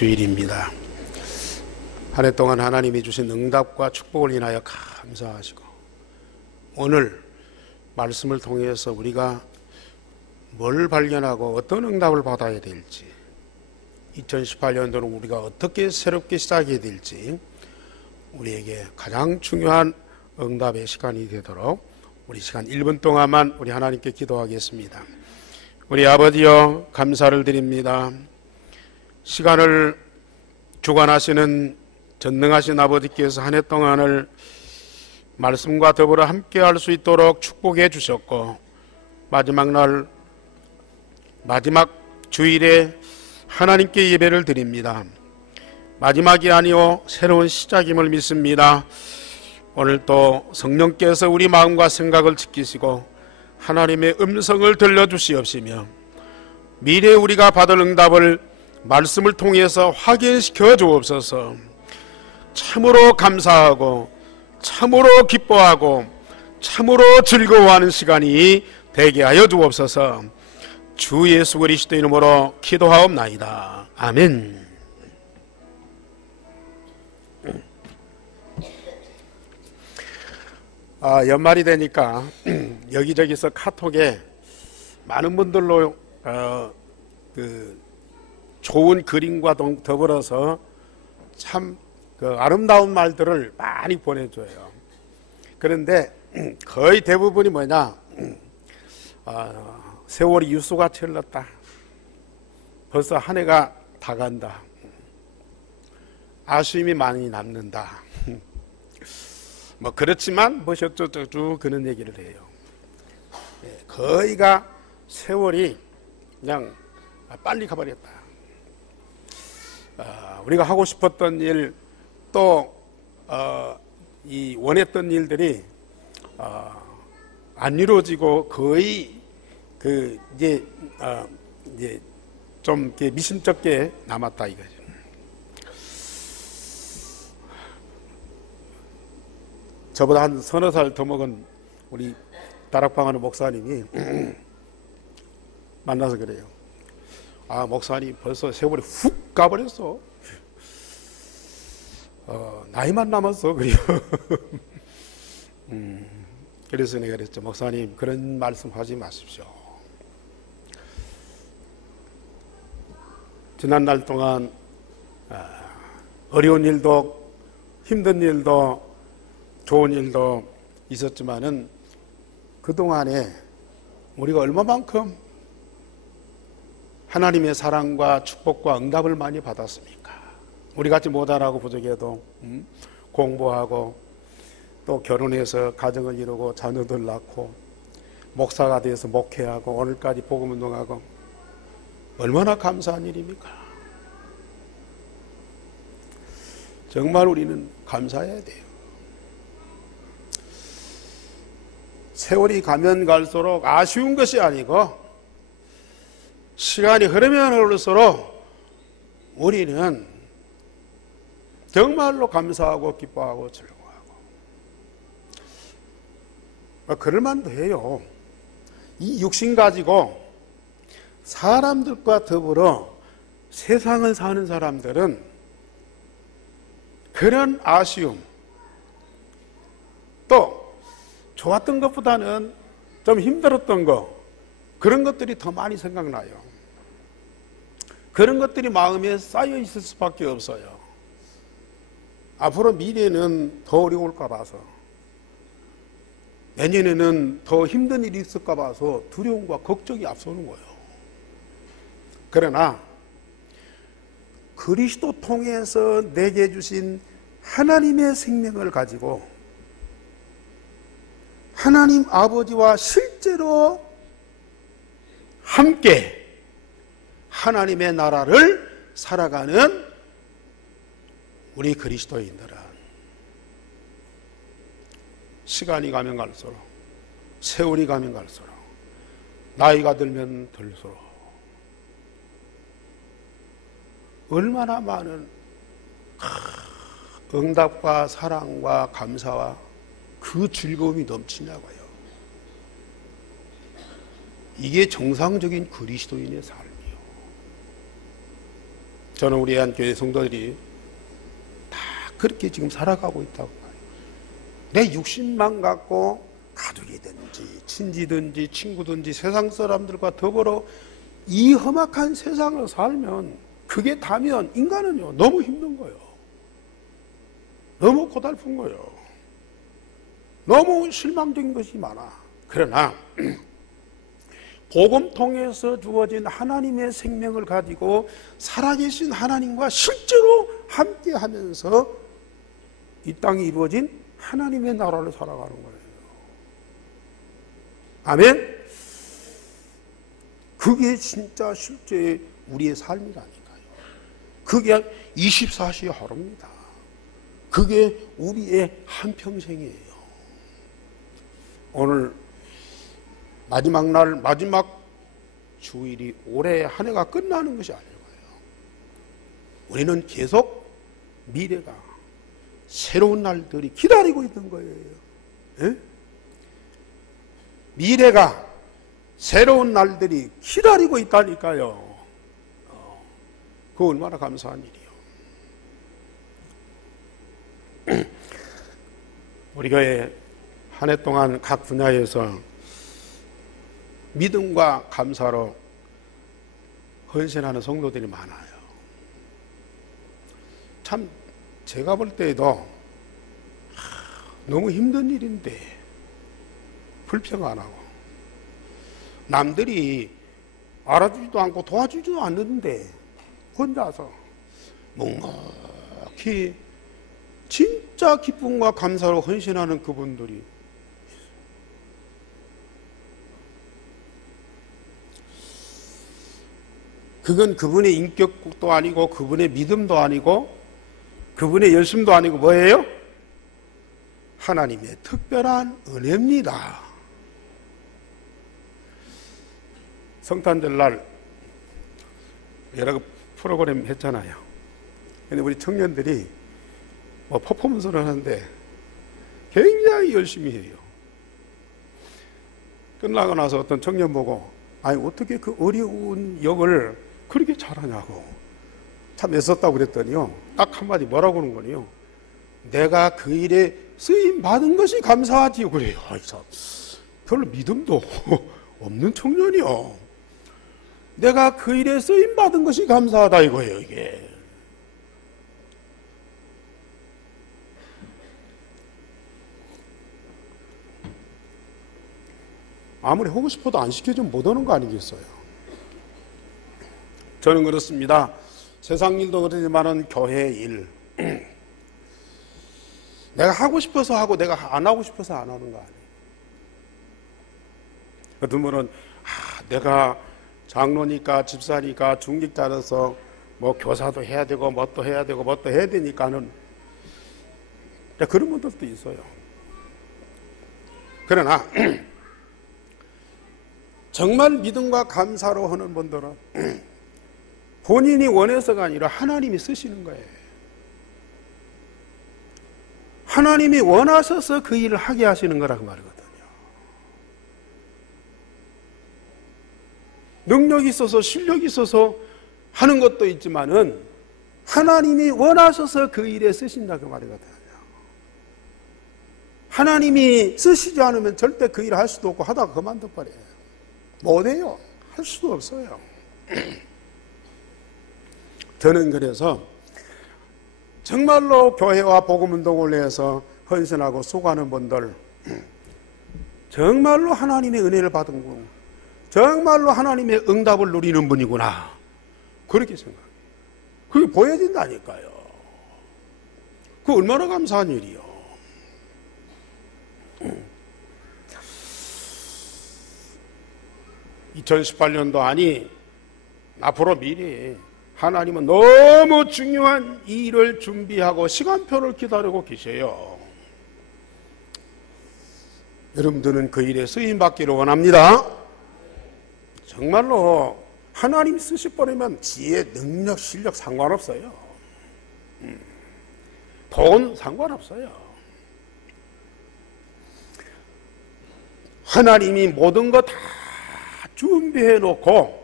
주일입니다. 한 해 동안 하나님이 주신 응답과 축복을 인하여 감사하시고, 오늘 말씀을 통해서 우리가 뭘 발견하고 어떤 응답을 받아야 될지, 2018년도는 우리가 어떻게 새롭게 시작해야 될지, 우리에게 가장 중요한 응답의 시간이 되도록 우리 시간 1분 동안만 우리 하나님께 기도하겠습니다. 우리 아버지여, 감사를 드립니다. 시간을 주관하시는 전능하신 아버지께서 한 해 동안을 말씀과 더불어 함께 할 수 있도록 축복해 주셨고, 마지막 날, 마지막 주일에 하나님께 예배를 드립니다. 마지막이 아니오 새로운 시작임을 믿습니다. 오늘 또 성령께서 우리 마음과 생각을 지키시고 하나님의 음성을 들려주시옵시며, 미래에 우리가 받을 응답을 말씀을 통해서 확인시켜 주옵소서. 참으로 감사하고 참으로 기뻐하고 참으로 즐거워하는 시간이 되게 하여 주옵소서. 주 예수 그리스도 이름으로 기도하옵나이다. 아멘. 연말이 되니까 여기저기서 카톡에 많은 분들로 좋은 그림과 더불어서 참 아름다운 말들을 많이 보내줘요. 그런데 거의 대부분이 뭐냐, 세월이 유수가 흘렀다, 벌써 한 해가 다 간다, 아쉬움이 많이 남는다, 뭐 그렇지만 뭐셔쭈쭈 그런 얘기를 해요. 거의가 세월이 그냥 빨리 가버렸다. 우리가 하고 싶었던 일, 또 이 원했던 일들이 안 이루어지고 거의 이제 좀 이렇게 미심쩍게 남았다 이거죠. 저보다 한 서너 살 더 먹은 우리 다락방하는 목사님이 만나서 그래요. 목사님 벌써 세월이 훅 가버렸어. 나이만 남았어. 그래요. 그래서 내가 그랬죠. 목사님, 그런 말씀 하지 마십시오. 지난날 동안 어려운 일도 힘든 일도 좋은 일도 있었지만은 그동안에 우리가 얼마만큼 하나님의 사랑과 축복과 응답을 많이 받았습니까? 우리같이 못하라고 부족해도 공부하고 또 결혼해서 가정을 이루고 자녀들 낳고 목사가 돼서 목회하고 오늘까지 복음운동하고 얼마나 감사한 일입니까? 정말 우리는 감사해야 돼요. 세월이 가면 갈수록 아쉬운 것이 아니고 시간이 흐르면 흐를수록 우리는 정말로 감사하고 기뻐하고 즐거워하고, 그럴만도 해요. 이 육신 가지고 사람들과 더불어 세상을 사는 사람들은 그런 아쉬움, 또 좋았던 것보다는 좀 힘들었던 거, 그런 것들이 더 많이 생각나요. 그런 것들이 마음에 쌓여 있을 수밖에 없어요. 앞으로 미래는 더 어려울까 봐서, 내년에는 더 힘든 일이 있을까 봐서 두려움과 걱정이 앞서는 거예요. 그러나 그리스도 통해서 내게 주신 하나님의 생명을 가지고 하나님 아버지와 실제로 함께 하나님의 나라를 살아가는 우리 그리스도인들은 시간이 가면 갈수록, 세월이 가면 갈수록, 나이가 들면 들수록 얼마나 많은 응답과 사랑과 감사와 그 즐거움이 넘치냐고요. 이게 정상적인 그리스도인의 삶이요. 저는 우리 한교회 성도들이 다 그렇게 지금 살아가고 있다고 봐요. 내 육신만 갖고 가족이든지 친지든지 친구든지 세상 사람들과 더불어 이 험악한 세상을 살면, 그게 다면 인간은요 너무 힘든 거예요. 너무 고달픈 거예요. 너무 실망적인 것이 많아. 그러나 복음 통해서 주어진 하나님의 생명을 가지고 살아계신 하나님과 실제로 함께하면서 이 땅에 이루어진 하나님의 나라를 살아가는 거예요. 아멘. 그게 진짜 실제 우리의 삶이라니까요. 그게 24시의 하루입니다. 그게 우리의 한평생이에요. 오늘 마지막 날, 마지막 주일이 올해 한 해가 끝나는 것이 아니고요. 우리는 계속 미래가, 새로운 날들이 기다리고 있는 거예요. 예? 미래가, 새로운 날들이 기다리고 있다니까요. 그거 얼마나 감사한 일이요. 우리 교회 한 해 동안 각 분야에서 믿음과 감사로 헌신하는 성도들이 많아요. 참 제가 볼 때에도 너무 힘든 일인데 불평 안 하고, 남들이 알아주지도 않고 도와주지도 않는데 혼자서 묵묵히 진짜 기쁨과 감사로 헌신하는 그분들이, 그건 그분의 인격도 아니고 그분의 믿음도 아니고 그분의 열심도 아니고 뭐예요? 하나님의 특별한 은혜입니다. 성탄절날 여러 프로그램 했잖아요. 근데 우리 청년들이 퍼포먼스를 하는데 굉장히 열심히 해요. 끝나고 나서 어떤 청년 보고, 아니 어떻게 그 어려운 역을 그렇게 잘하냐고 참 애썼다고 그랬더니요, 딱 한마디 뭐라고 하는 거니요, 내가 그 일에 쓰임 받은 것이 감사하지요. 그래요. 아이 참 별로 믿음도 없는 청년이요, 내가 그 일에 쓰임 받은 것이 감사하다 이거예요. 이게 아무리 하고 싶어도 안 시켜주면 못 오는 거 아니겠어요? 저는 그렇습니다. 세상 일도 그러지만은 교회 일, 내가 하고 싶어서 하고 내가 안 하고 싶어서 안 하는 거 아니에요. 어떤 분은 내가 장로니까 집사니까 중직자라서 뭐 교사도 해야 되고 뭣도 해야 되고 뭣도 해야 되니까는, 그런 분들도 있어요. 그러나 정말 믿음과 감사로 하는 분들은 본인이 원해서가 아니라 하나님이 쓰시는 거예요. 하나님이 원하셔서 그 일을 하게 하시는 거라고 말이거든요. 능력이 있어서 실력이 있어서 하는 것도 있지만은 하나님이 원하셔서 그 일에 쓰신다고 말이거든요. 하나님이 쓰시지 않으면 절대 그 일을 할 수도 없고 하다가 그만둬버려요. 못해요. 할 수도 없어요. 저는 그래서 정말로 교회와 복음운동을 위해서 헌신하고 수고하는 분들, 정말로 하나님의 은혜를 받은 분, 정말로 하나님의 응답을 누리는 분이구나, 그렇게 생각해요. 그게 보여진다니까요. 그거 얼마나 감사한 일이요. 2018년도 아니 앞으로 미래에 하나님은 너무 중요한 일을 준비하고 시간표를 기다리고 계세요. 여러분들은 그 일에 쓰임받기를 원합니다. 정말로 하나님 쓰셔버리면 지혜, 능력, 실력 상관없어요. 돈 상관없어요. 하나님이 모든 거 다 준비해 놓고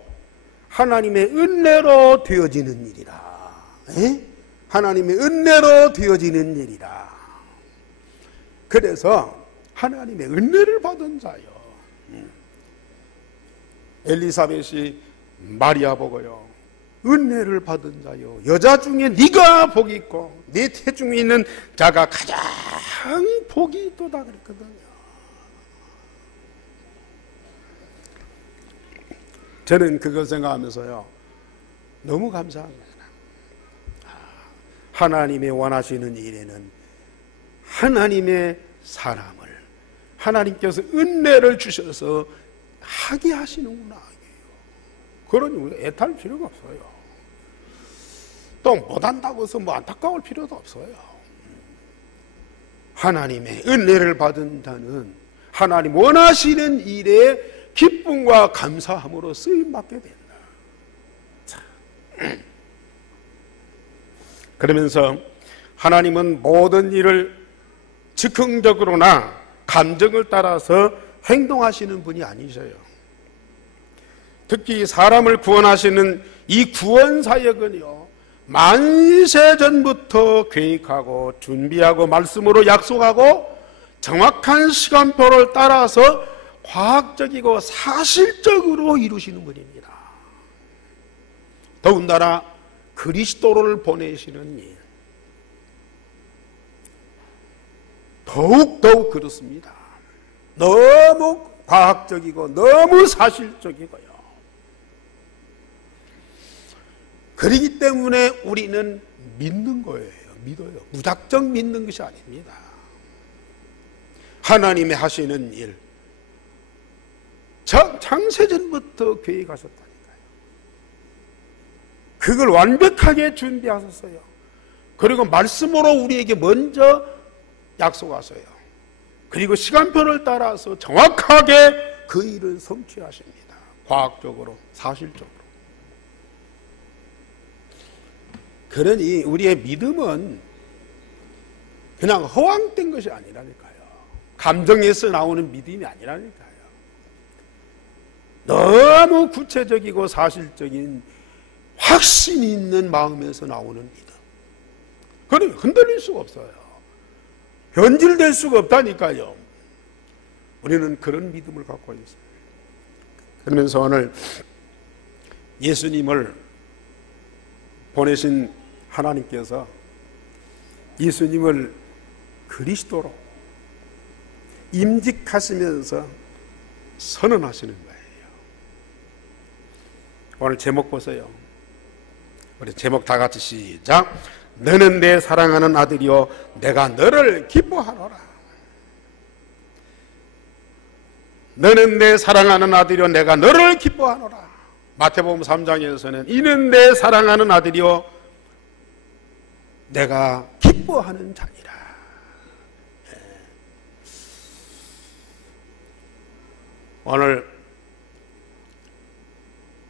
하나님의 은혜로 되어지는 일이라. 하나님의 은혜로 되어지는 일이라. 그래서 하나님의 은혜를 받은 자요. 엘리사벳이 마리아 보고요, 은혜를 받은 자요, 여자 중에 네가 복이 있고 네 태중에 있는 자가 가장 복이 있도다 그랬거든요. 저는 그걸 생각하면서요, 너무 감사합니다. 하나님의 원하시는 일에는 하나님의 사람을 하나님께서 은혜를 주셔서 하게 하시는구나. 그러니 우리가 애탈 필요가 없어요. 또 못한다고 해서 뭐 안타까울 필요도 없어요. 하나님의 은혜를 받은 자는 하나님 원하시는 일에 기쁨과 감사함으로 쓰임받게 된다. 자. 그러면서 하나님은 모든 일을 즉흥적으로나 감정을 따라서 행동하시는 분이 아니셔요. 특히 사람을 구원하시는 이 구원 사역은요, 만세 전부터 계획하고 준비하고 말씀으로 약속하고 정확한 시간표를 따라서 과학적이고 사실적으로 이루시는 분입니다. 더군다나 그리스도를 보내시는 일, 더욱 그렇습니다. 너무 과학적이고 너무 사실적이고요. 그렇기 때문에 우리는 믿는 거예요. 믿어요. 무작정 믿는 것이 아닙니다. 하나님이 하시는 일, 창세전부터 계획하셨다니까요. 그걸 완벽하게 준비하셨어요. 그리고 말씀으로 우리에게 먼저 약속하세요. 그리고 시간표를 따라서 정확하게 그 일을 성취하십니다. 과학적으로, 사실적으로. 그러니 우리의 믿음은 그냥 허황된 것이 아니라니까요. 감정에서 나오는 믿음이 아니라니까요. 너무 구체적이고 사실적인 확신이 있는 마음에서 나오는 믿음. 그러니 흔들릴 수가 없어요. 변질될 수가 없다니까요. 우리는 그런 믿음을 갖고 있어요. 그러면서 오늘 예수님을 보내신 하나님께서 예수님을 그리스도로 임직하시면서 선언하시는 거예요. 오늘 제목 보세요. 우리 제목 다 같이 시작. 너는 내 사랑하는 아들이요 내가 너를 기뻐하노라. 너는 내 사랑하는 아들이요 내가 너를 기뻐하노라. 마태복음 3장에서는 이는 내 사랑하는 아들이요 내가 기뻐하는 자니라. 오늘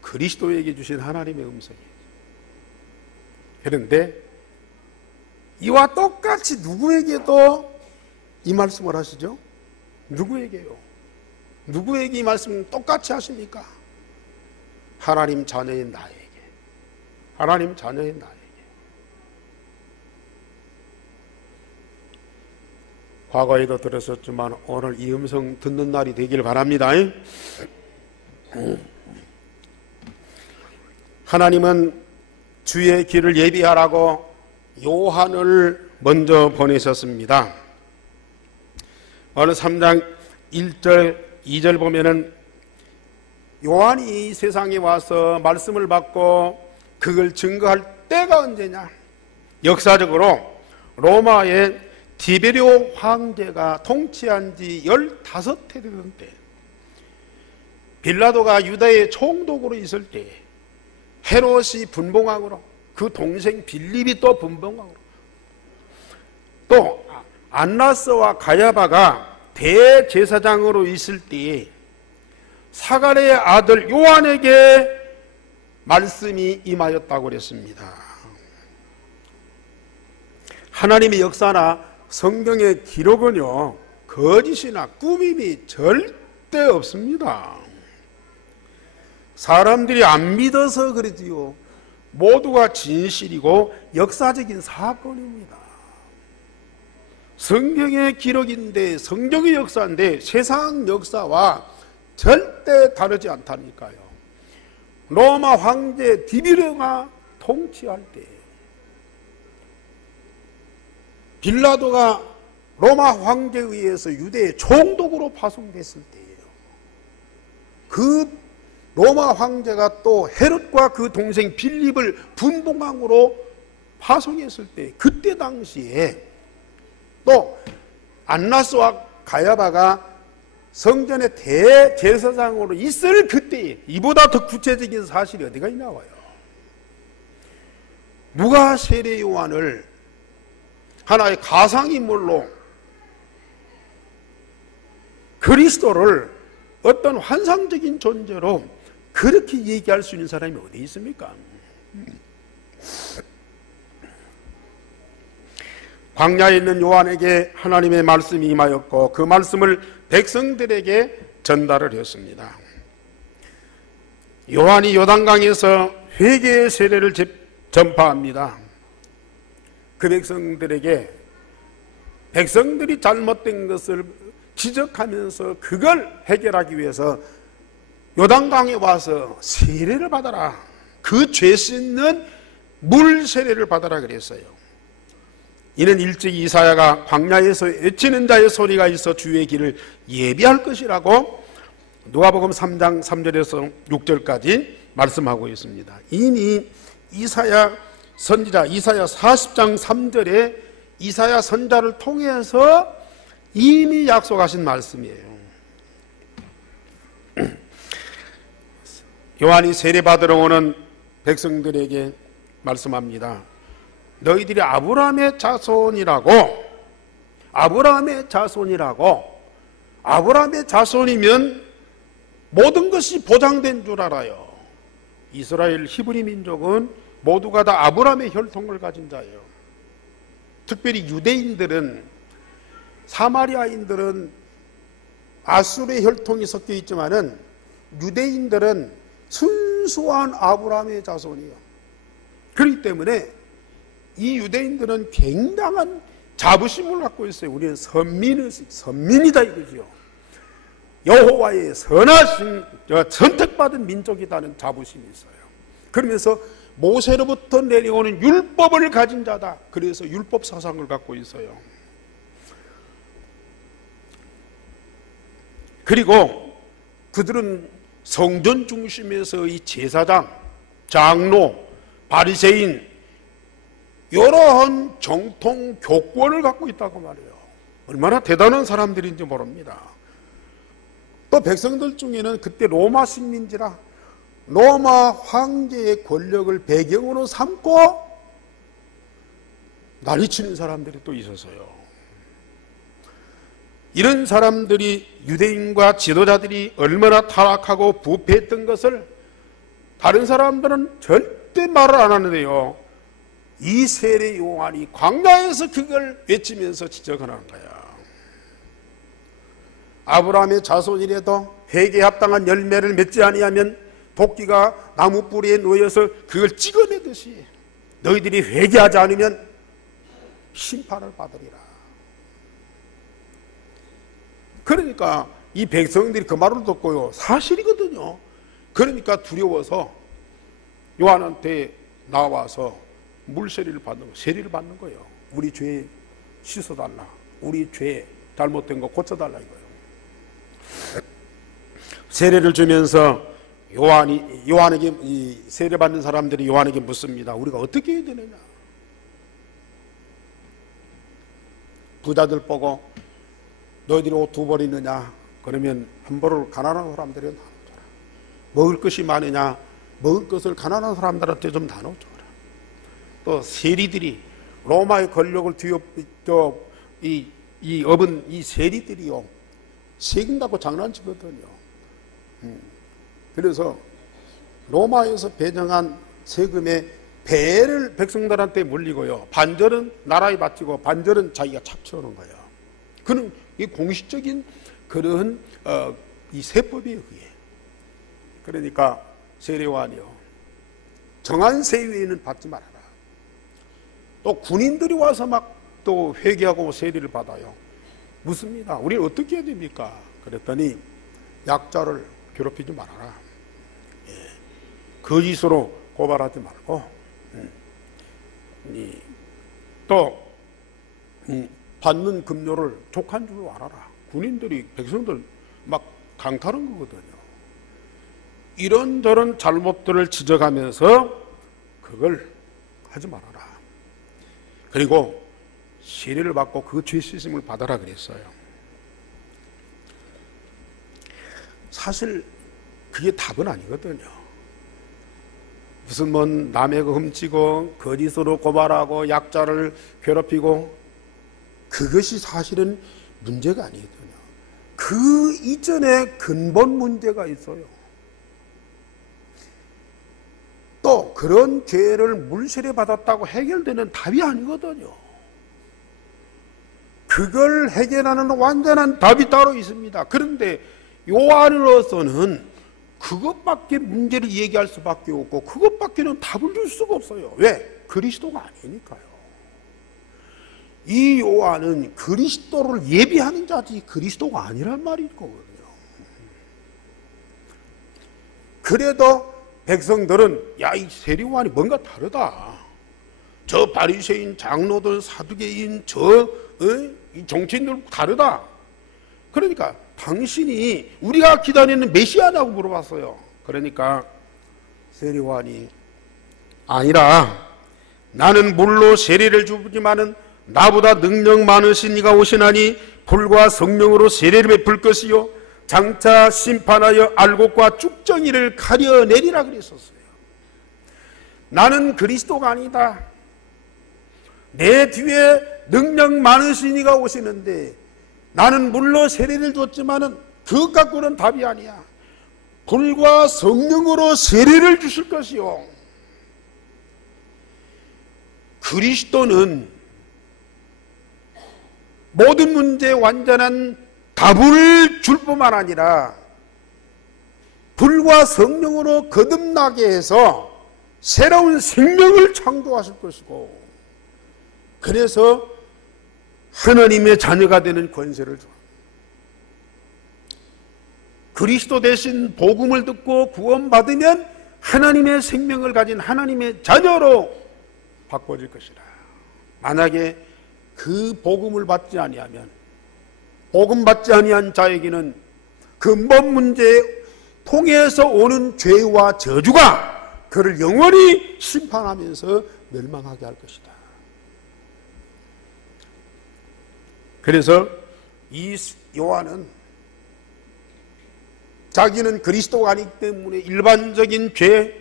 그리스도에게 주신 하나님의 음성이에요. 그런데 이와 똑같이 누구에게도 이 말씀을 하시죠? 누구에게요? 누구에게 이 말씀 똑같이 하십니까? 하나님 자녀인 나에게. 하나님 자녀인 나에게. 과거에도 들었었지만 오늘 이 음성 듣는 날이 되길 바랍니다. 하나님은 주의 길을 예비하라고 요한을 먼저 보내셨습니다. 오늘 3장 1절 2절 보면은 요한이 세상에 와서 말씀을 받고 그걸 증거할 때가 언제냐? 역사적으로 로마의 디베리오 황제가 통치한 지 15해 되던 때, 빌라도가 유다의 총독으로 있을 때, 헤롯이 분봉왕으로, 그 동생 빌립이 또 분봉왕으로, 또 안나스와 가야바가 대제사장으로 있을 때 사가랴의 아들 요한에게 말씀이 임하였다고 그랬습니다. 하나님의 역사나 성경의 기록은요, 거짓이나 꾸밈이 절대 없습니다. 사람들이 안 믿어서 그러지요. 모두가 진실이고 역사적인 사건입니다. 성경의 기록인데, 성경의 역사인데 세상 역사와 절대 다르지 않다니까요. 로마 황제 디비르가 통치할 때, 빌라도가 로마 황제에 의해서 유대의 총독으로 파송됐을 때예요. 그 로마 황제가 또 헤롯과 그 동생 빌립을 분봉왕으로 파송했을 때, 그때 당시에 또 안나스와 가야바가 성전의 대제사장으로 있을 그때에, 이보다 더 구체적인 사실이 어디가 나와요? 누가 세례 요한을 하나의 가상인물로, 그리스도를 어떤 환상적인 존재로 그렇게 얘기할 수 있는 사람이 어디 있습니까? 광야에 있는 요한에게 하나님의 말씀이 임하였고 그 말씀을 백성들에게 전달을 했습니다. 요한이 요단강에서 회개의 세례를 전파합니다. 그 백성들에게, 백성들이 잘못된 것을 지적하면서 그걸 해결하기 위해서 요단강에 와서 세례를 받아라, 그 죄 씻는 물 세례를 받아라 그랬어요. 이는 일찍 이사야가 광야에서 외치는 자의 소리가 있어 주의 길을 예비할 것이라고 누가복음 3장 3절에서 6절까지 말씀하고 있습니다. 이미 이사야 선지자 이사야 40장 3절에 이사야 선자를 통해서 이미 약속하신 말씀이에요. 요한이 세례받으러 오는 백성들에게 말씀합니다. 너희들이 아브라함의 자손이라고, 아브라함의 자손이면 모든 것이 보장된 줄 알아요. 이스라엘 히브리 민족은 모두가 다 아브라함의 혈통을 가진 자예요. 특별히 유대인들은, 사마리아인들은 아수르의 혈통이 섞여 있지만은 유대인들은 순수한 아브라함의 자손이에요. 그렇기 때문에 이 유대인들은 굉장한 자부심을 갖고 있어요. 우리는 선민이다 이거죠. 여호와의 선하신 선택받은 민족이라는 자부심이 있어요. 그러면서 모세로부터 내려오는 율법을 가진 자다. 그래서 율법 사상을 갖고 있어요. 그리고 그들은 성전 중심에서 이 제사장, 장로, 바리새인 이러한 정통 교권을 갖고 있다고 말해요. 얼마나 대단한 사람들인지 모릅니다. 또 백성들 중에는 그때 로마 식민지라 로마 황제의 권력을 배경으로 삼고 난리치는 사람들이 또 있었어요. 이런 사람들이, 유대인과 지도자들이 얼마나 타락하고 부패했던 것을 다른 사람들은 절대 말을 안 하는데요, 이 세례 요한이 광야에서 그걸 외치면서 지적하는 거야. 아브라함의 자손이라도 회개에 합당한 열매를 맺지 아니하면 도끼가 나무 뿌리에 놓여서 그걸 찍어내듯이 너희들이 회개하지 않으면 심판을 받으리라. 그러니까 이 백성들이 그 말을 듣고요, 사실이거든요. 그러니까 두려워서 요한한테 나와서 물세례를 받는 거예요. 세례를 받는 거예요. 우리 죄 씻어달라, 우리 죄 잘못된 거 고쳐달라 이거예요. 세례를 주면서 요한에게, 이 세례 받는 사람들이 요한에게 묻습니다. 우리가 어떻게 해야 되느냐? 부자들 보고 너희들이 옷 2벌 있느냐? 그러면 한 벌을 가난한 사람들이 나눠줘라. 먹을 것이 많으냐? 먹을 것을 가난한 사람들한테 좀 나눠줘라. 또 세리들이, 로마의 권력을 업은 이 세리들이요, 세금 갖고 장난치거든요. 그래서 로마에서 배정한 세금의 배를 백성들한테 물리고요, 반절은 나라에 바치고 반절은 자기가 착취하는 거예요. 그는 이 공식적인 그런 이 세법에 의해. 그러니까 세례요한이요, 정한 세위에는 받지 말아라. 또 군인들이 와서 막 또 회개하고 세리를 받아요. 묻습니다. 우리는 어떻게 해야 됩니까? 그랬더니 약자를 괴롭히지 말아라. 거짓으로 고발하지 말고 또 받는 급료를 족한 줄로 알아라. 군인들이 백성들 막 강탈한 거거든요. 이런저런 잘못들을 지적하면서 그걸 하지 말아라. 그리고 세례를 받고 그 죄 씻음을 받아라 그랬어요. 사실 그게 답은 아니거든요. 무슨 뭐 남의 거 훔치고 거짓으로 고발하고 약자를 괴롭히고 그것이 사실은 문제가 아니거든요. 그 이전에 근본 문제가 있어요. 또 그런 죄를 물세례 받았다고 해결되는 답이 아니거든요. 그걸 해결하는 완전한 답이 따로 있습니다. 그런데 요한으로서는 그것밖에 문제를 얘기할 수밖에 없고 그것밖에는 답을 줄 수가 없어요. 왜? 그리스도가 아니니까요. 이 요한은 그리스도를 예비하는 자지 그리스도가 아니란 말이거든요. 그래도 백성들은 야, 이 세례요한이 뭔가 다르다. 저 바리새인 장로들 사두개인 이 정치인들 다르다. 그러니까 당신이 우리가 기다리는 메시아냐고 물어봤어요. 그러니까 세례요한이 아니라 나는 물로 세례를 주지만은 나보다 능력 많으신 이가 오시나니 불과 성령으로 세례를 베풀 것이요 장차 심판하여 알곡과 쭉정이를 가려내리라 그랬었어요. 나는 그리스도가 아니다. 내 뒤에 능력 많으신 이가 오시는데 나는 물로 세례를 줬지만은 그것 갖고는 답이 아니야. 불과 성령으로 세례를 주실 것이요. 그리스도는 모든 문제에 완전한 답을 줄 뿐만 아니라 불과 성령으로 거듭나게 해서 새로운 생명을 창조하실 것이고 그래서 하나님의 자녀가 되는 권세를 줘. 그리스도 대신 복음을 듣고 구원받으면 하나님의 생명을 가진 하나님의 자녀로 바꿔질 것이라. 만약에 그 복음을 받지 아니하면 복음 받지 아니한 자에게는 근본 문제에 통해서 오는 죄와 저주가 그를 영원히 심판하면서 멸망하게 할 것이다. 그래서 이 요한은 자기는 그리스도가 아니기 때문에 일반적인 죄,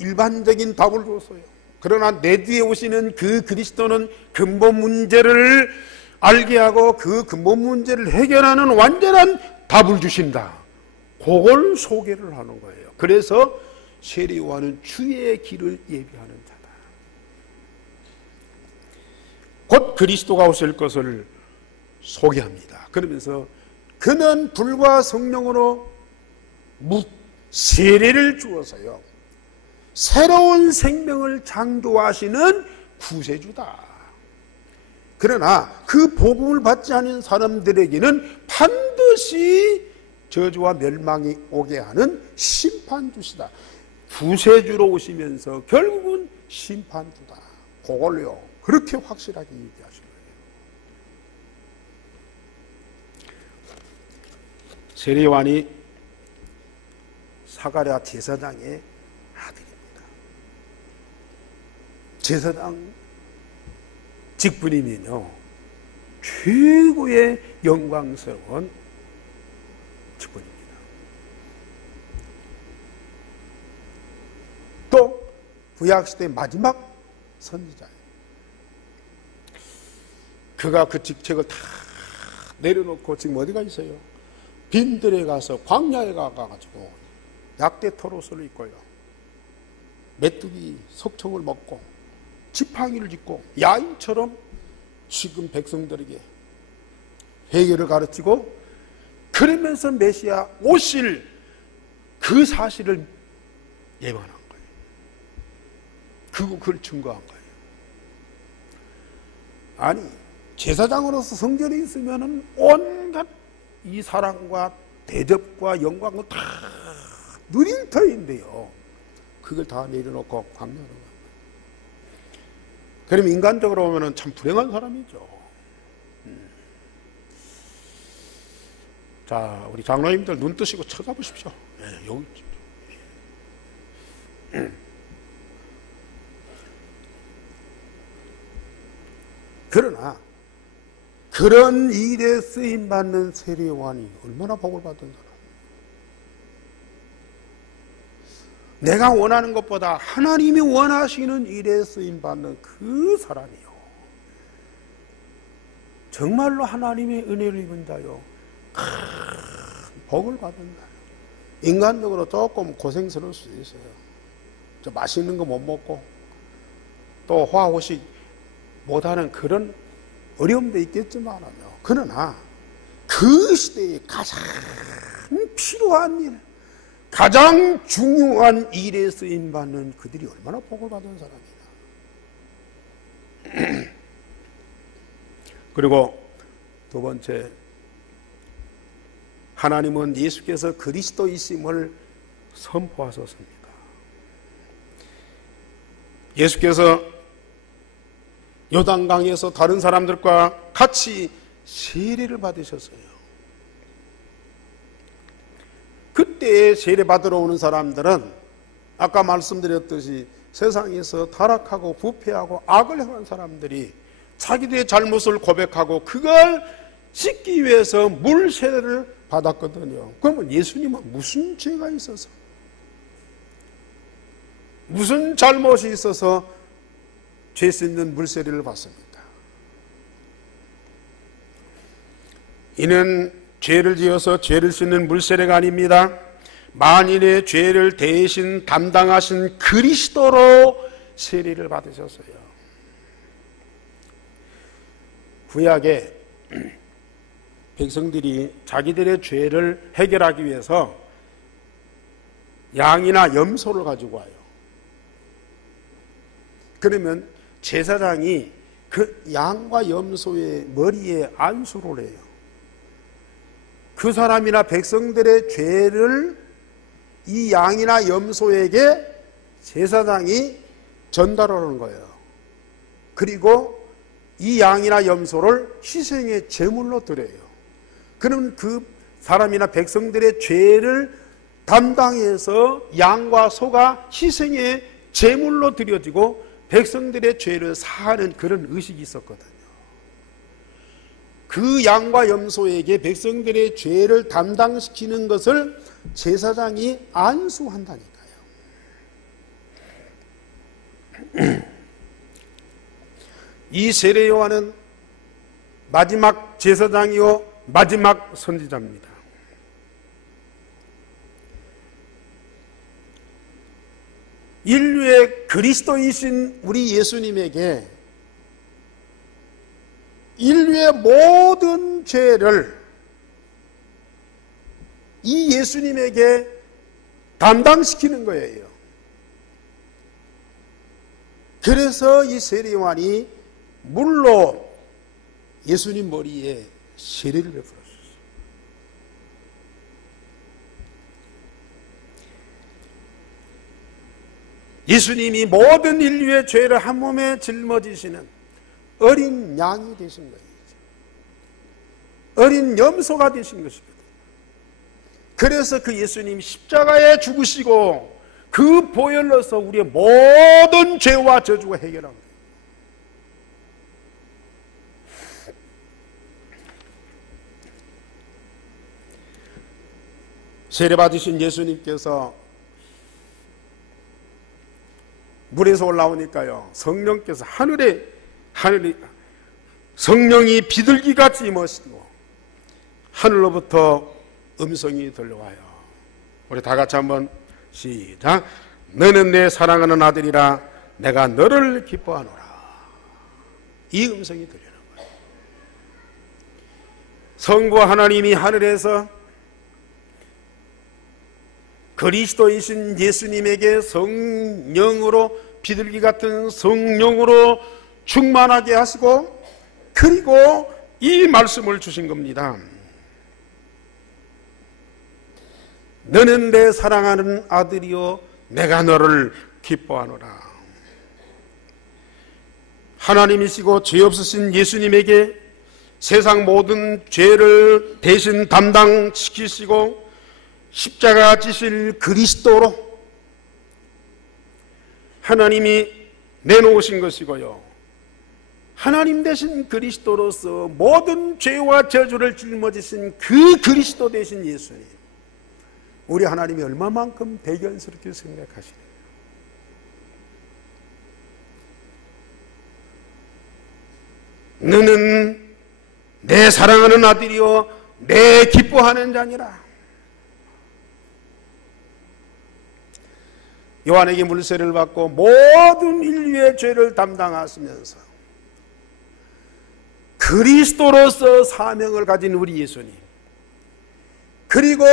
일반적인 답을 줬어요. 그러나 내 뒤에 오시는 그 그리스도는 근본 문제를 알게 하고 그 근본 문제를 해결하는 완전한 답을 주신다. 그걸 소개를 하는 거예요. 그래서 세례 요한은 주의 길을 예비하는 자다. 곧 그리스도가 오실 것을 소개합니다. 그러면서 그는 불과 성령으로 세례를 주어서요 새로운 생명을 창조하시는 구세주다. 그러나 그 복음을 받지 않은 사람들에게는 반드시 저주와 멸망이 오게 하는 심판주시다. 구세주로 오시면서 결국은 심판주다. 그걸요 그렇게 확실하게 얘기하신 거예요. 세례 요한이 사가랴 제사장의 아들입니다. 제사장 직분이면요 최고의 영광스러운 직분입니다. 또 구약시대의 마지막 선지자예요. 그가 그 직책을 다 내려놓고 지금 어디가 있어요? 빈들에 가서 광야에 가가지고 약대 털옷을 입고요 메뚜기 석청을 먹고 지팡이를 짚고 야인처럼 지금 백성들에게 회개를 가르치고 그러면서 메시아 오실 그 사실을 예언한 거예요. 그걸 증거한 거예요. 아니, 제사장으로서 성전에 있으면은 온갖 이 사랑과 대접과 영광을 다 누릴 터인데요. 그걸 다 내려놓고 광야로 가요. 그럼 인간적으로 보면은 참 불행한 사람이죠. 자, 우리 장로님들 눈 뜨시고 쳐다보십시오. 네, 여기. 그러나 그런 일에 쓰임받는 세례요한이 얼마나 복을 받은 사람. 내가 원하는 것보다 하나님이 원하시는 일에 쓰임받는 그 사람이요, 정말로 하나님의 은혜를 입은 자요, 큰 복을 받은 자요. 인간적으로 조금 고생스러울 수도 있어요. 저 맛있는 거 못 먹고 또 화호식 못하는 그런 어려움도 있겠지만요, 그러나 그 시대에 가장 필요한 일, 가장 중요한 일에 쓰임받는 그들이 얼마나 복을 받은 사람이냐. 그리고 두 번째, 하나님은 예수께서 그리스도이심을 선포하셨습니다. 예수께서 요단강에서 다른 사람들과 같이 세례를 받으셨어요. 그때 세례 받으러 오는 사람들은 아까 말씀드렸듯이 세상에서 타락하고 부패하고 악을 행한 사람들이 자기들의 잘못을 고백하고 그걸 씻기 위해서 물 세례를 받았거든요. 그러면 예수님은 무슨 죄가 있어서, 무슨 잘못이 있어서 죄 씻는 물 세례를 받습니다. 이는 죄를 지어서 죄를 씻는 물 세례가 아닙니다. 만인의 죄를 대신 담당하신 그리스도로 세례를 받으셨어요. 구약에 백성들이 자기들의 죄를 해결하기 위해서 양이나 염소를 가지고 와요. 그러면 제사장이 그 양과 염소의 머리에 안수를 해요. 그 사람이나 백성들의 죄를 이 양이나 염소에게 제사장이 전달하는 거예요. 그리고 이 양이나 염소를 희생의 제물로 드려요. 그러면 그 사람이나 백성들의 죄를 담당해서 양과 소가 희생의 제물로 드려지고 백성들의 죄를 사하는 그런 의식이 있었거든요. 그 양과 염소에게 백성들의 죄를 담당시키는 것을 제사장이 안수한다니까요. 이 세례 요한은 마지막 제사장이요 마지막 선지자입니다. 인류의 그리스도이신 우리 예수님에게 인류의 모든 죄를 이 예수님에게 담당시키는 거예요. 그래서 이 세례 요한이 물로 예수님 머리에 세례를 베풀었어요. 예수님이 모든 인류의 죄를 한 몸에 짊어지시는 어린 양이 되신 거예요. 어린 염소가 되신 것이거든요. 그래서 그 예수님이 십자가에 죽으시고 그 보혈로서 우리의 모든 죄와 저주가 해결한 거예요. 세례받으신 예수님께서 물에서 올라오니까요, 성령께서 하늘에 성령이 비둘기같이 임하시고 하늘로부터 음성이 들려와요. 우리 다 같이 한번 시작. 너는 내 사랑하는 아들이라 내가 너를 기뻐하노라. 이 음성이 들리는 거예요. 성부 하나님이 하늘에서 그리스도이신 예수님에게 성령으로 비둘기 같은 성령으로 충만하게 하시고, 그리고 이 말씀을 주신 겁니다. 너는 내 사랑하는 아들이요 내가 너를 기뻐하노라. 하나님이시고 죄 없으신 예수님에게 세상 모든 죄를 대신 담당시키시고 십자가 지실 그리스도로 하나님이 내놓으신 것이고요, 하나님 대신 그리스도로서 모든 죄와 저주를 짊어지신 그 그리스도 대신 예수님, 우리 하나님이 얼마만큼 대견스럽게 생각하시네요. 너는 내 사랑하는 아들이요 내 기뻐하는 자니라. 요한에게 물세를 받고 모든 인류의 죄를 담당하시면서 그리스도로서 사명을 가진 우리 예수님, 그리고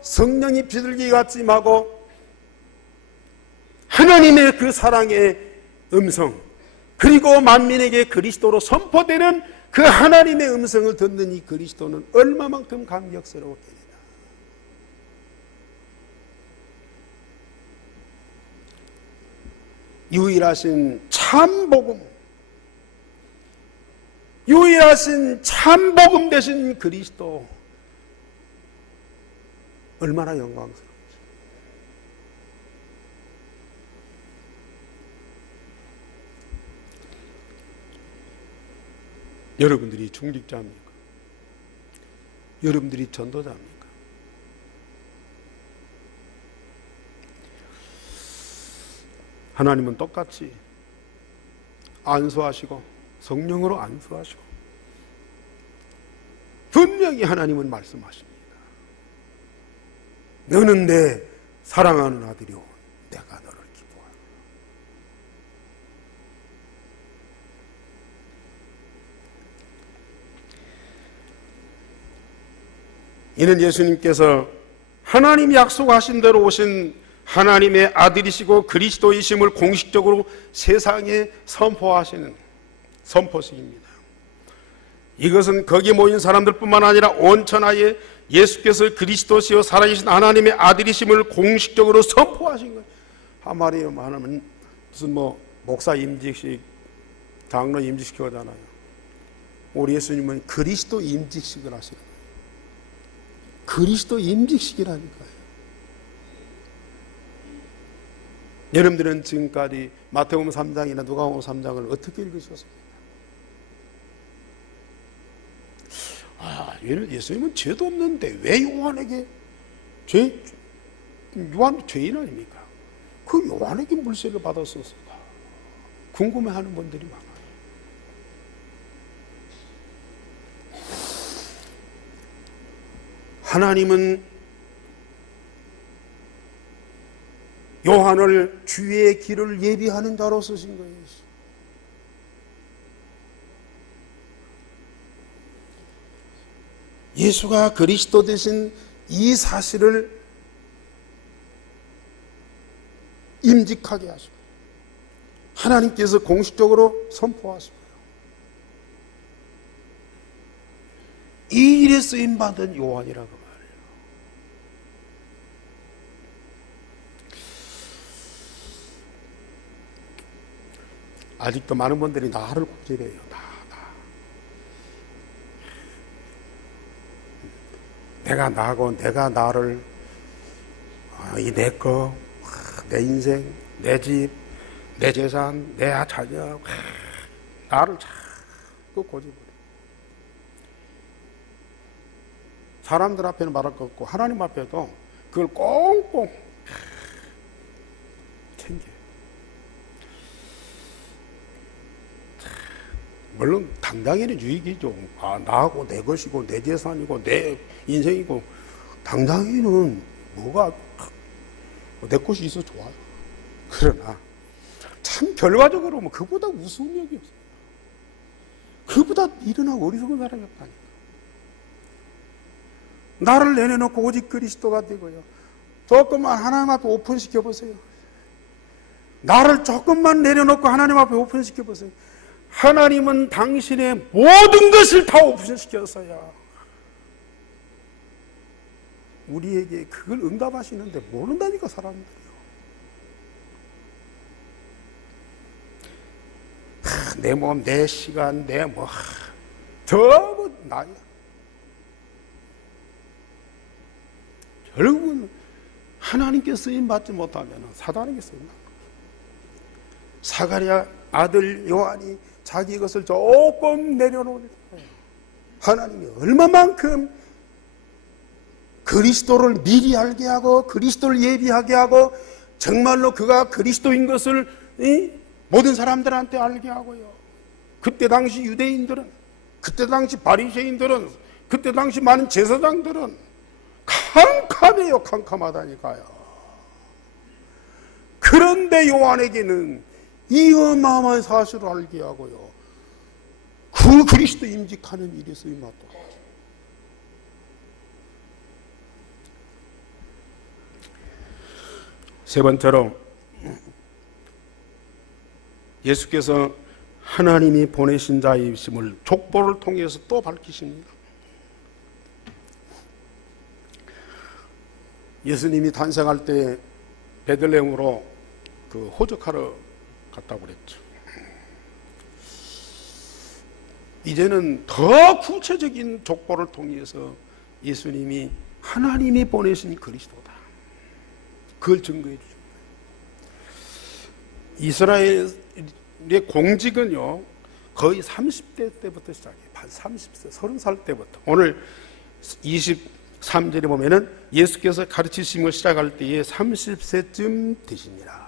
성령이 비둘기같이 임하고 하나님의 그 사랑의 음성, 그리고 만민에게 그리스도로 선포되는 그 하나님의 음성을 듣는 이 그리스도는 얼마만큼 감격스러웠겠느냐. 유일하신 참복음, 유일하신 참복음 되신 그리스도, 얼마나 영광스러운지. 여러분들이 중직자입니까? 여러분들이 전도자입니까? 하나님은 똑같이 안수하시고 성령으로 안수하시고 분명히 하나님은 말씀하십니다. 너는 내 사랑하는 아들이오 내가 너를 기뻐하노라. 이는 예수님께서 하나님 약속하신 대로 오신 하나님의 아들이시고 그리스도이심을 공식적으로 세상에 선포하시는 선포식입니다. 이것은 거기 모인 사람들뿐만 아니라 온 천하에 예수께서 그리스도시요 살아계신 하나님의 아들이심을 공식적으로 선포하신 거예요. 한마디로 말하면 무슨 목사 임직식, 장로 임직식 하잖아요. 우리 예수님은 그리스도 임직식을 하시는 거예요. 그리스도 임직식이라니까요. 여러분들은 지금까지 마태복음 3장이나 누가복음 3장을 어떻게 읽으셨습니까? 예수님은 죄도 없는데 왜 요한에게 요한 죄인 아닙니까? 그 요한에게 물세를 받았었을까? 궁금해하는 분들이 많아요. 하나님은 요한을 주의 길을 예비하는 자로 쓰신 거예요. 예수가 그리스도 되신 이 사실을 임직하게 하시고 하나님께서 공식적으로 선포하시고요. 이 일에 쓰임받은 요한이라고 말해요. 아직도 많은 분들이 나를 고질해요. 내가 나고 내가 나를, 이 내 거, 내 인생, 내 집, 내 재산, 내 자녀, 나를 자꾸 고집을 해. 사람들 앞에는 말할 것 없고 하나님 앞에도 그걸 꽁꽁 챙겨요. 물론 당장에는 유익이죠. 나하고 내 것이고 내 재산이고 내 인생이고 당장에는 뭐가 내 것이 있어 좋아요. 그러나 참 결과적으로 그보다 우스운 일이 없어요. 그보다 일어나고 어리석은 사람이 없다니까. 나를 내려놓고 오직 그리스도가 되고요. 조금만 하나님 앞에 오픈시켜보세요. 나를 조금만 내려놓고 하나님 앞에 오픈시켜 보세요. 하나님은 당신의 모든 것을 다 오픈시켰어야 우리에게 그걸 응답하시는데 모른다니까, 사람들이요. 내 몸, 내 시간, 내 전부 나야. 결국은 하나님께 쓰임받지 못하면 사단에게 쓰임받는 거예요. 사가랴 아들 요한이 자기 것을 조금 내려놓는 거예요. 하나님이 얼마만큼 그리스도를 미리 알게 하고 그리스도를 예비하게 하고 정말로 그가 그리스도인 것을 모든 사람들한테 알게 하고요. 그때 당시 유대인들은, 그때 당시 바리새인들은, 그때 당시 많은 제사장들은 캄캄해요. 캄캄하다니까요. 그런데 요한에게는 이 어마어마한 사실을 알게 하고요. 그 그리스도 임직하는 일이 쓰임받도록. 세 번째로 예수께서 하나님이 보내신 자이심을 족보를 통해서 또 밝히십니다. 예수님이 탄생할 때 베들레헴으로 그 호적하러 갔다고 그랬죠. 이제는 더 구체적인 족보를 통해서 예수님이 하나님이 보내신 그리스도다, 그걸 증거해 주죠. 이스라엘의 공직은요, 거의 30대 때부터 시작해요. 30세, 30살 때부터. 오늘 23절에 보면은 예수께서 가르치심을 시작할 때에 30세쯤 되십니다.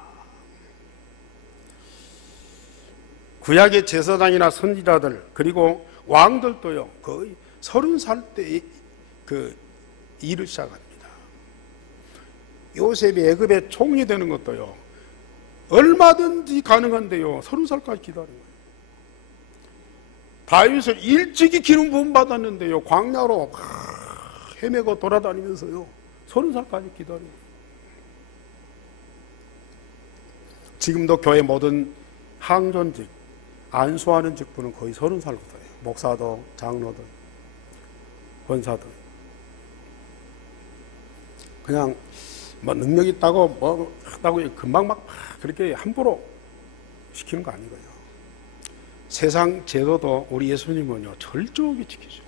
구약의 제사장이나 선지자들 그리고 왕들도요, 거의 30살 때 그 일을 시작합니다. 요셉이 애굽의 총리 되는 것도요, 얼마든지 가능한데요, 30살까지 기다린 거예요. 다윗을 일찍이 기름 부음 받았는데요, 광야로 헤매고 돌아다니면서요, 30살까지 기다린 거예요. 지금도 교회 모든 항존직, 안수하는 직분은 거의 30살부터예요. 목사도, 장로도, 권사도. 그냥 뭐 능력 있다고 뭐 하다고 금방 막 그렇게 함부로 시키는 거 아니고요. 세상 제도도 우리 예수님은요, 철저하게 지키죠.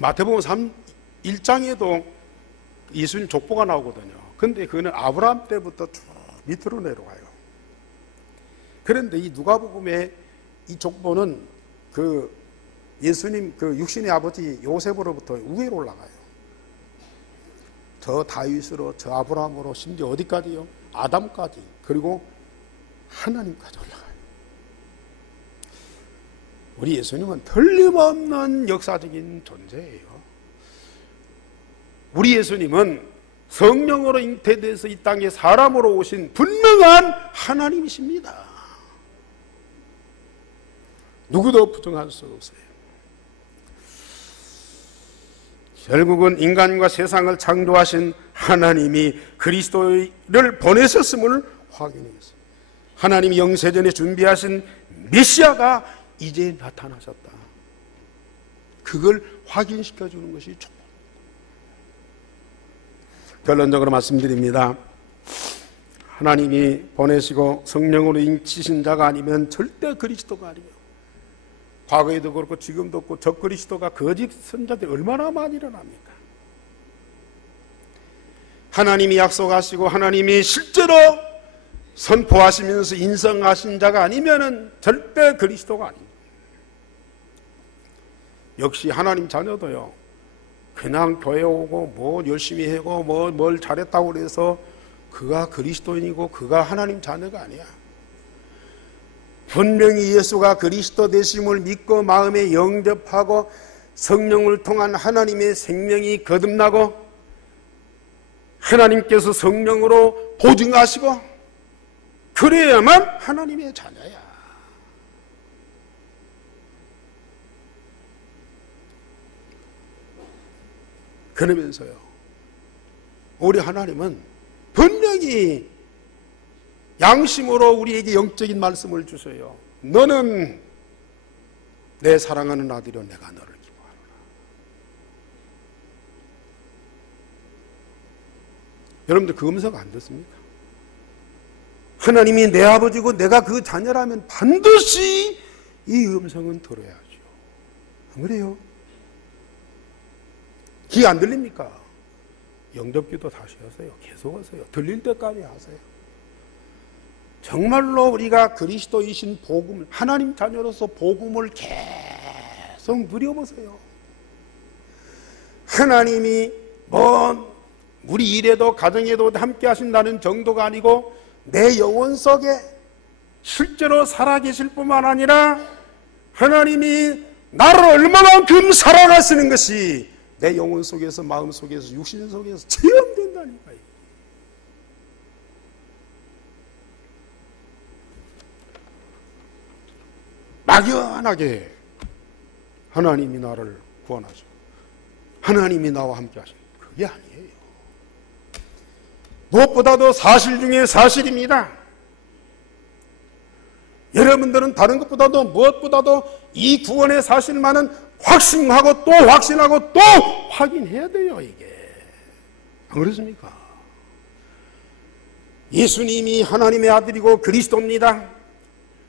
마태복음 1장에도 예수님 족보가 나오거든요. 근데 그거는 아브라함 때부터 쭉 밑으로 내려가요. 그런데 이 누가복음의 이 족보는 그 예수님 그 육신의 아버지 요셉으로부터 위로 올라가요. 저 다윗으로, 저 아브라함으로, 심지어 어디까지요? 아담까지, 그리고 하나님까지 올라가요. 우리 예수님은 틀림없는 역사적인 존재예요. 우리 예수님은 성령으로 잉태돼서 이 땅에 사람으로 오신 분명한 하나님이십니다. 누구도 부정할 수 없어요. 결국은 인간과 세상을 창조하신 하나님이 그리스도를 보내셨음을 확인했어요. 하나님이 영세전에 준비하신 메시아가 이제 나타나셨다. 그걸 확인시켜주는 것이 족보. 결론적으로 말씀드립니다. 하나님이 보내시고 성령으로 인치신 자가 아니면 절대 그리스도가 아니에요. 과거에도 그렇고 지금도 그렇고 적그리스도가 거짓 선자들이 얼마나 많이 일어납니까? 하나님이 약속하시고 하나님이 실제로 선포하시면서 인정하신 자가 아니면은 절대 그리스도가 아닙니다. 역시 하나님 자녀도요, 그냥 교회 오고 뭐 열심히 하고 뭘 잘했다고 그래서 그가 그리스도인이고 그가 하나님 자녀가 아니야. 분명히 예수가 그리스도 되심을 믿고 마음에 영접하고 성령을 통한 하나님의 생명이 거듭나고 하나님께서 성령으로 보증하시고 그래야만 하나님의 자녀야. 그러면서요, 우리 하나님은 분명히 양심으로 우리에게 영적인 말씀을 주셔요. 너는 내 사랑하는 아들이여 내가 너를 기뻐하노라. 여러분들 그 음성 안 듣습니까? 하나님이 내 아버지고 내가 그 자녀라면 반드시 이 음성은 들어야죠. 안 그래요? 귀 안 들립니까? 영접기도 다시 하세요. 계속 하세요. 들릴 때까지 하세요. 정말로 우리가 그리스도이신 복음을, 하나님 자녀로서 복음을 계속 누려보세요. 하나님이 우리 일에도 가정에도 함께 하신다는 정도가 아니고 내 영혼 속에 실제로 살아계실 뿐만 아니라 하나님이 나를 얼마만큼 사랑하시는 것이 내 영혼 속에서, 마음 속에서, 육신 속에서 체험된다니까요. 막연하게 하나님이 나를 구원하시고 하나님이 나와 함께 하시는 그게 아니에요. 무엇보다도 사실 중에 사실입니다. 여러분들은 다른 것보다도 무엇보다도 이 구원의 사실만은 확신하고 또 확신하고 또 확인해야 돼요. 이게 안 그렇습니까? 예수님이 하나님의 아들이고 그리스도입니다.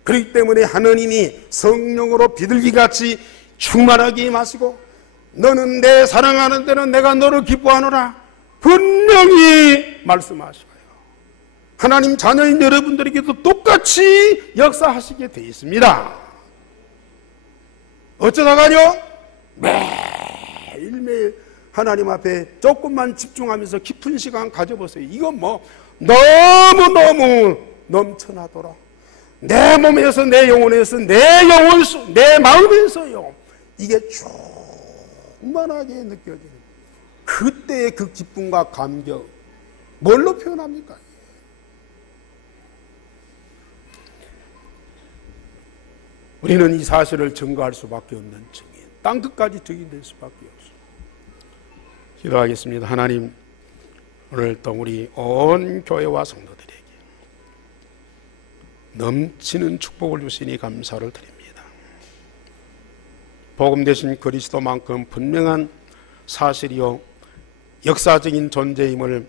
그렇기 때문에 하나님이 성령으로 비둘기같이 충만하게 임하시고 너는 내 사랑하는 데는 내가 너를 기뻐하노라 분명히 말씀하셔요. 하나님 자녀인 여러분들에게도 똑같이 역사하시게 되어 있습니다. 어쩌다가요? 매일매일 하나님 앞에 조금만 집중하면서 깊은 시간 가져보세요. 이건 너무너무 넘쳐나도록 내 몸에서, 내 영혼에서, 내 마음에서요, 이게 충만하게 느껴지는 그때의 그 기쁨과 감격, 뭘로 표현합니까? 우리는 이 사실을 증거할 수밖에 없는 증인, 땅끝까지 증인될 수밖에 없습니다. 기도하겠습니다. 하나님, 오늘 또 우리 온 교회와 성도들에게 넘치는 축복을 주시니 감사를 드립니다. 복음 되신 그리스도만큼 분명한 사실이요 역사적인 존재임을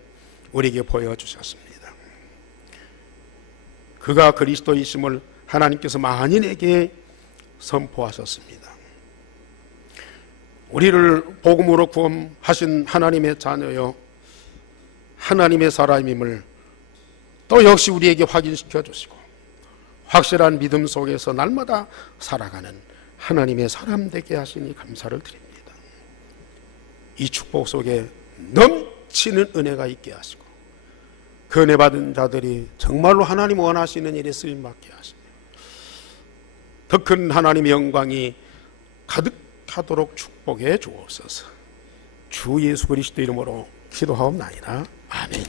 우리에게 보여주셨습니다. 그가 그리스도이심을 하나님께서 만인에게 선포하셨습니다. 우리를 복음으로 구원하신 하나님의 자녀요 하나님의 사람임을 또 역시 우리에게 확인시켜 주시고 확실한 믿음 속에서 날마다 살아가는 하나님의 사람 되게 하시니 감사를 드립니다. 이 축복 속에 넘치는 은혜가 있게 하시고 그 은혜 받은 자들이 정말로 하나님 원하시는 일에 쓰임받게 하시고 더 큰 하나님의 영광이 가득하도록 축복해 주옵소서. 주 예수 그리스도 이름으로 기도하옵나이다. 아멘.